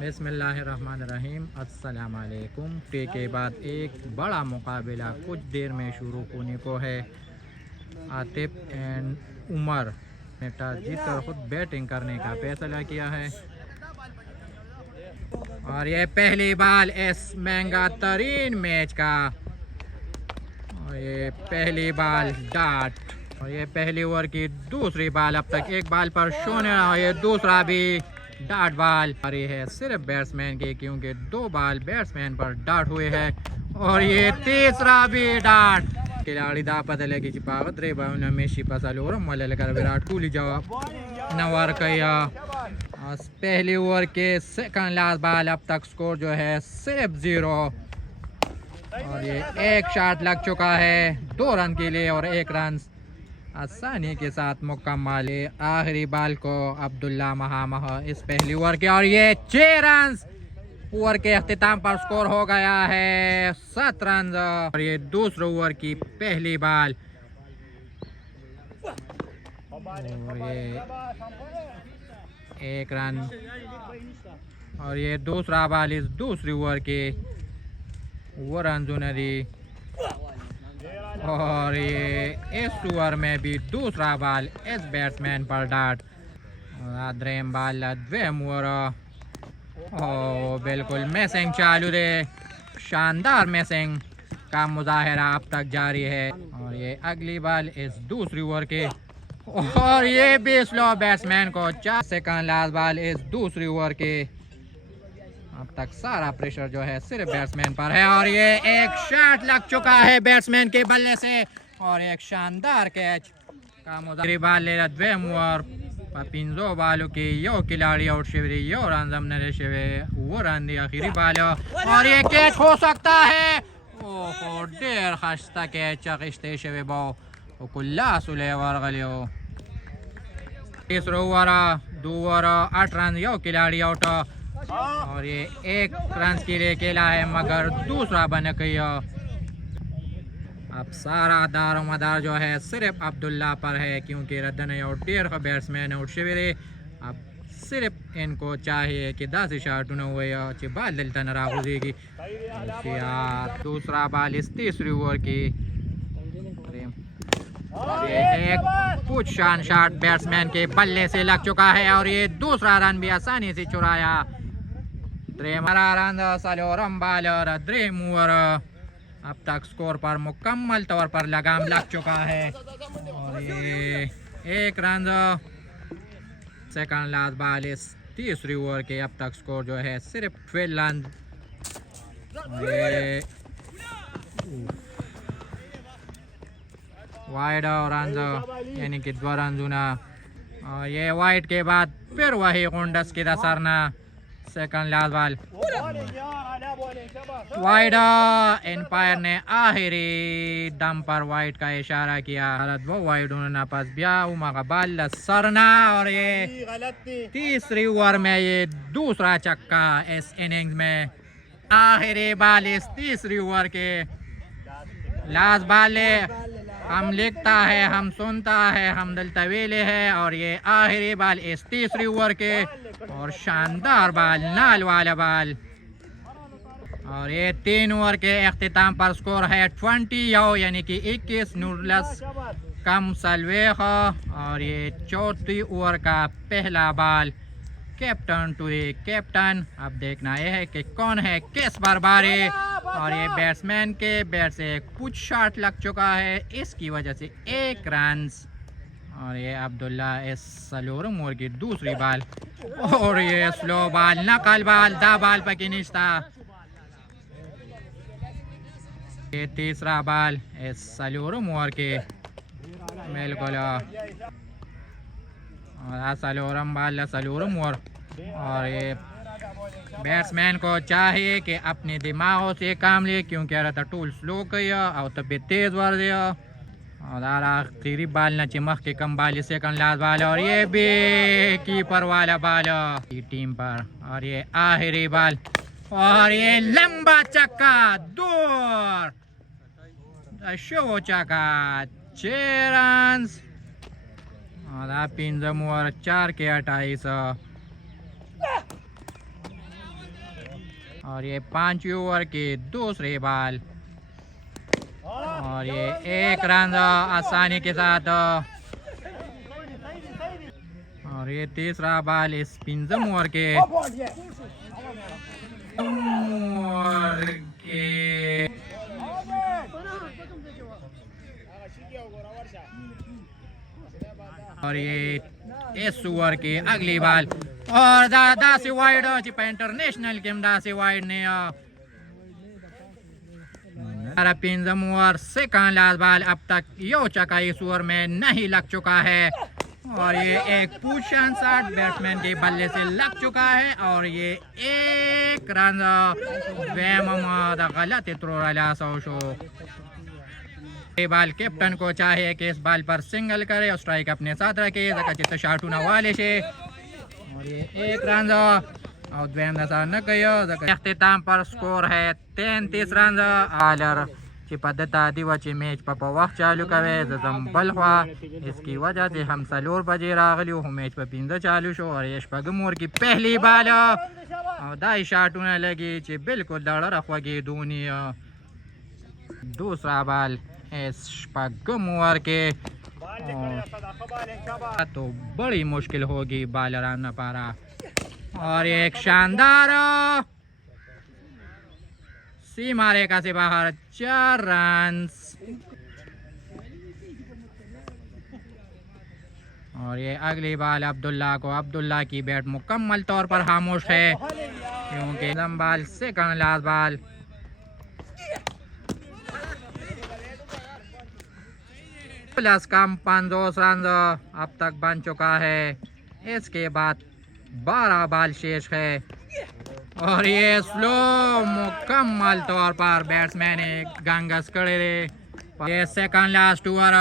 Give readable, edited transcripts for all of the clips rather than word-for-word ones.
बिस्मिल्लाहिर्रहमानिर्रहीम अस्सलाम वालेकुम। टी के बाद एक बड़ा मुकाबला कुछ देर में शुरू होने को है। आतिफ एंड उमर ने टॉस जीतकर खुद बैटिंग करने का फैसला किया है और ये पहली बाल इस महंगा तरीन मैच का और ये पहली बाल डाट और ये पहली ओवर की दूसरी बाल। अब तक एक बाल पर शून्य और ये दूसरा भी डाट बाल आ रही है सिर्फ बैट्समैन की, क्योंकि दो बाल बैट्समैन पर डाट हुए हैं और ये तीसरा भी डाट। खिलाड़ी दापतले की चिपावत रे बाउन मेशी पसलोर मललकर विराट कोहली जवाब नवार किया। पहली ओवर के सेकंड लास्ट बाल। अब तक स्कोर जो है सिर्फ 0 और ये एक शॉट लग चुका है 2 रन के लिए और 1 रन आसानी के साथ मुकम्मल। आखिरी बाल को अब्दुल्ला महामह इस पहली ओवर के और ये 6 रन। ओवर के अख्तिताम पर स्कोर हो गया है 7 रन और ये दूसरे ओवर की पहली बाल और ये 1 रन और ये दूसरा बाल इस दूसरी ओवर के वो रन जुनरी और ये इस ओवर में भी दूसरा बाल इस बैट्समैन पर डाट द्रेम बाल द्वेम ओवर बिल्कुल मैसिंग चालू रे। शानदार मैसिंग का मुजाहरा अब तक जारी है और ये अगली बाल इस दूसरी ओवर के और ये भी स्लो बैट्समैन को 4 सेकंड लास्ट बाल इस दूसरी ओवर के। अब तक सारा प्रेशर जो है सिर्फ बैट्समैन पर है और ये एक शॉट लग चुका है बैट्समैन के बल्ले से और एक शानदार कैच का मुजाहरा बाल ले द्वेम ओवर पिंजो बालों की यो खिलाड़ी आउट शिवरी यो रन जमने शिवे वो रन दी आखिरी बाल और ये कैच हो सकता है। ओहो डेर खस्ता कैच चकिश्ते शिवे बो कुल्ला सुले वरगलियो। तीसरा ओवर 2 ओवर 8 रन यो खिलाड़ी आउट और ये 1 रन के लिए खेला है मगर दूसरा बन गया। अब सारा दारो मदार जो है सिर्फ अब्दुल्ला पर है, क्योंकि रद्दन और 1.5 बैट्समैन और शिविरे। अब सिर्फ इनको चाहिए कि 10 शॉट न हुए बाल दिलता न राहुजेगी। दूसरा बाल इस तीसरी ओवर की एक कुछ शान शॉट बैट्समैन के बल्ले से लग चुका है और ये दूसरा रन भी आसानी से चुराया। रन सलोरम बाल और ड्रीम ओवर। अब तक स्कोर पर मुकम्मल तौर पर लगाम लग चुका है और ये 1 रन सेकंड लास्ट बाल इस तीसरी ओवर के। अब तक स्कोर जो है सिर्फ 12 रन। वाइड रन यानी कि 2 रन जुना और ये वाइड के बाद फिर वही गुंडस की दसरना सेकंड लास्ट बाल वाइड। एम्पायर ने आखिरी दम पर वाइड का इशारा किया। वो वाइड उन्होंने पास बिया का बाल सरना और ये तीसरी ओवर में ये दूसरा चक्का इस इनिंग्स में। आखिरी बाल इस तीसरी ओवर के लास्ट बाल हम लिखता है हम सुनता है हम दिल तवीले है और ये आखिरी बाल इस तीसरी ओवर के और शानदार बाल नाल वाला बाल और ये 3 ओवर के अख्तिताम पर स्कोर है 20 यानी कि 21 नूरलस कम सलवेख और ये 34 ओवर का पहला बाल कैप्टन टू द कैप्टन। अब देखना यह है कि कौन है किस बारी और ये बैट्समैन के बैट से कुछ शॉट लग चुका है, इसकी वजह से 1 रन और ये अब्दुल्ला इस सलोरम ओवर की दूसरी बाल और ये स्लो बाल नकल बाल दा बाल पर निश्ता। ये तीसरा बाल इस सलोरम ओवर के बिल्कुल और सलोरम बाल सलोरम और ये बैट्समैन को चाहिए कि अपने दिमागों से काम ले, क्योंकि अरे टूल स्लो किया और तबीयत तेज वर दिया और आखिरी बाल न चिमक के कम बाल सेकंड लास्ट बाल और ये भी कीपर वाला बाल टीम पर और ये आखिरी बाल और ये लंबा चक्का दूर शो चक्का 6 रन और 3 ओवर 4 के 28 और ये 5 ओवर के दूसरे बॉल और ये 1 रन आसानी के साथ। और ये तीसरा बॉल इस 5 ओवर के और ये इस ओवर की अगली बॉल और दासी वाइड इंटरनेशनल गेम दासी वाइड ने 5 ओवर सेकंड लास्ट बॉल अब तक यो चका इस ओवर में नहीं लग चुका है और ये एक पुशन शॉट बैट्समैन के बल्ले से लग चुका है और ये 1 रन गलत थ्रो बाल कैप्टन को चाहे कि इस बॉल पर सिंगल करे और स्ट्राइक अपने साथ रखे शाटूना वाले से और ये 1 रन और न अख्ताम पर स्कोर है 33 रन आलर पद्धता दिवची मैच पर वक्त चालू करे जम बल हुआ इसकी वजह से हम सलोर बजे रागली हो मैच पर 5 चालू शो और यश पगमोर की पहली बाल और दाई शाटूना लगी ची बिल्कुल दड़ रखवागी दूनी। दूसरा बाल पगमोर के तो बड़ी मुश्किल होगी बालर आना पारा और एक शानदार सीमा रेखा से बाहर 4 रन और ये अगली बाल अब्दुल्ला की बैट मुकम्मल तौर पर खामोश है क्योंकि बाल सेकंड लास्ट बाल प्लस कम 5 रन अब तक बन चुका है। इसके बाद 12 बाल शेष है और ये स्लो मुकम्मल तौर पर बैट्समैन गंगस करे ये सेकंड लास्ट ओवर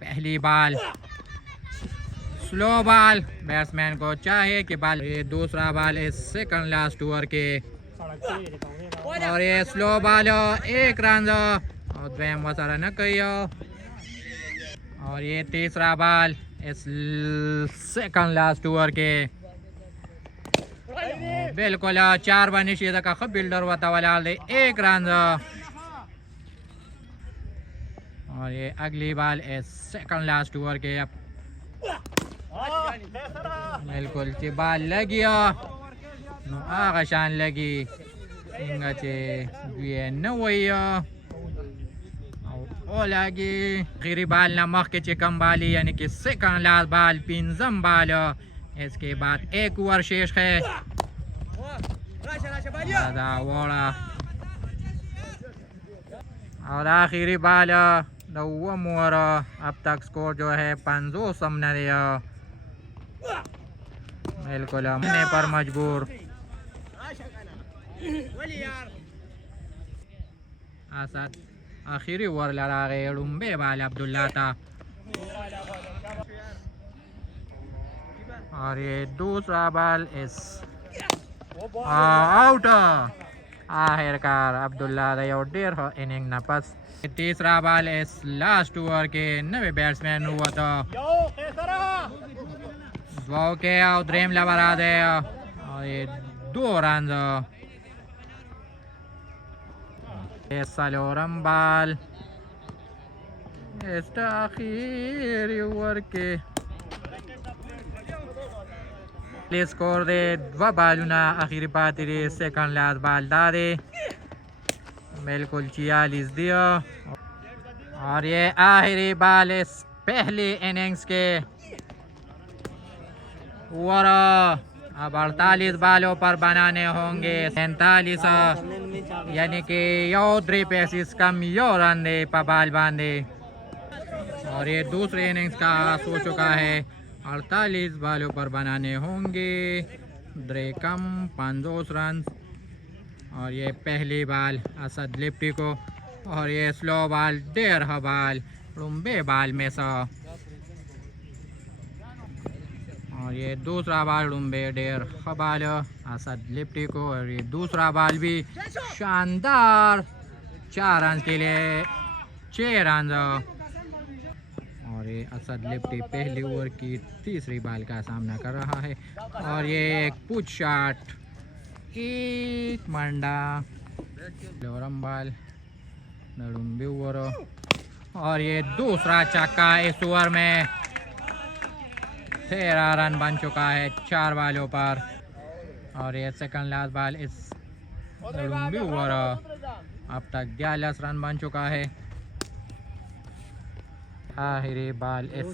पहली बाल स्लो बॉल बैट्समैन को चाहिए कि बॉल ये दूसरा बॉल इस सेकंड लास्ट ओवर के और ये स्लो बॉल 1 रन और द्वैम वसारा न कहियो और ये तीसरा बॉल इस सेकंड लास्ट ओवर के बिल्कुल 4 बनिशीदा का बिल्डर होता वाला 1 रन और ये अगली बाल इस सेकंड लास्ट ओवर के अब बिल्कुल ची बाल लगी आगाशान लगी न वही ओ लगी खीरी बाल ना मख के चिकम बाली यानी कि सेकंड लास्ट बाल 5 बाल इसके बाद 1 ओवर शेष है और आखिरी बाल 9 ओवर अब तक स्कोर जो है 5 सामने बिल्कुल हमने पर मजबूर आसाद आखिरी ओवर लड़ा गए लुम्बे बाल अब्दुल्ला था और ये दूसरा बाल इस आउट आखिरकार अब्दुल्ला और 1.5 इनिंग नपस। तीसरा बाल इस लास्ट ओवर के 9 बैट्समैन हुआ था के और ड्रीम लबरा दे और ये 2 रन सलोरम बाल इस आखिरी ओवर के स्कोर दे 2 बालूना आखिरी पाती सेकंड लास्ट बाल दादे बिल्कुल 46 दिया और ये आखिरी बाल इस पहली इनिंग्स के ओवर अब 48 बालों पर बनाने होंगे 47 यानी कि यो 3 पेसिस कम यो रन दे बाल बांधे और ये दूसरे इनिंग्स का हो चुका है 48 बालों पर बनाने होंगे 3 कम 5 रन और ये पहली बाल असद लिप्टी को और ये स्लो बाल 1.5 बाल लुम्बे बाल में सा और ये दूसरा बाल लुम्बे 1.5 बाल असद लिप्टी को और ये दूसरा बाल भी शानदार 4 रन के लिए 6 रन और ये असद लिप्टी पहली ओवर की तीसरी बॉल का सामना कर रहा है और ये एक पुश शॉट, एक मंडा लोरम बॉल नड़ुम्बी ओवर और ये दूसरा छक्का इस ओवर में। 13 रन बन चुका है 4 बॉलों पर और ये सेकंड लास्ट बॉल इस नड़ुम्बी ओवर। अब तक 42 रन बन चुका है। आखिरी बॉल इस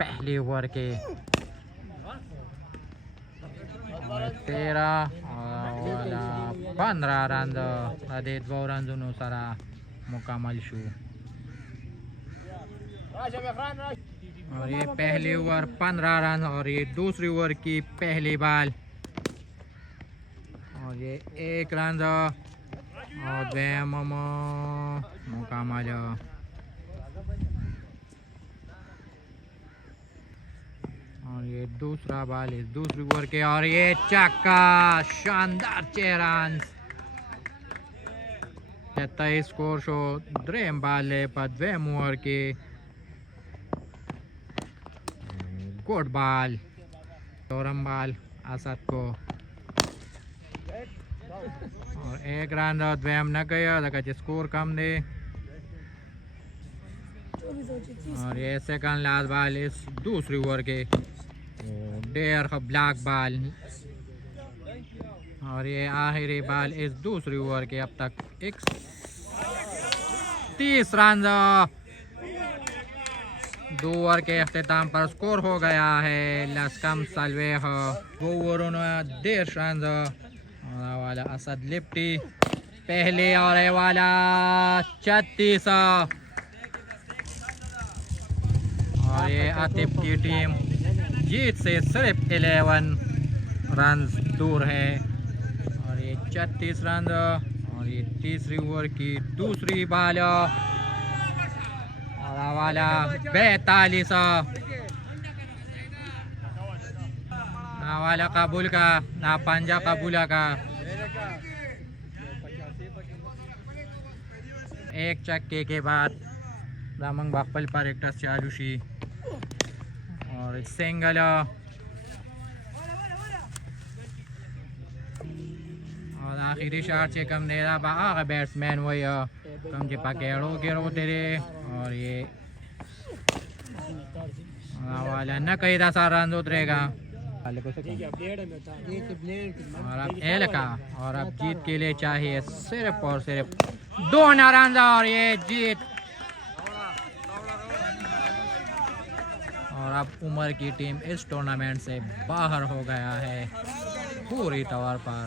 पहली ओवर के 13 15 रन आधे 2 रन नुसारा मुकम्मल शू और ये पहली ओवर 15 रन और ये दूसरी ओवर की पहली बॉल और ये 1 रन और मुकम्मल और ये दूसरा बॉल इस दूसरी ओवर के और ये छक्का शानदार 6 रन 23 स्कोर शो द्रेम बॉल पद्वेम ओवर के गुड बॉल लोरम बॉल असद को और 1 रन द्वेम न गया लगा स्कोर कम दे और ये सेकंड लास्ट बॉल इस दूसरी ओवर के डेयर ब्लैक बॉल और ये आखिरी बॉल इस दूसरी ओवर के। अब तक 30 रन 2 ओवर के अख्ताम पर स्कोर हो गया है लस्कम सलवे 2 ओवरों में 1.5 रन वाला असद लिप्टी पहले और ये वाला 36 और ये आतिफ की टीम जीत से सिर्फ 11 रन दूर है और ये 36 रन और ये तीसरी ओवर की दूसरी बॉल और वाला 42 ना वाला काबुल का ना पंजा काबुला का। एक चक्के के बाद दामंग बाकपल पर एक टच चालूशी और सिंगल और आखिरी शॉट से कम दे रहा बागा बैट्समैन वही कम जे पकेड़ो गिरो तेरे और ये वाला न कहीं था सारा रन उतरेगा और अब एल का और अब जीत के लिए चाहिए सिर्फ और सिर्फ 2 रन और ये जीत और अब उमर की टीम इस टूर्नामेंट से बाहर हो गया है पूरी तौर पर।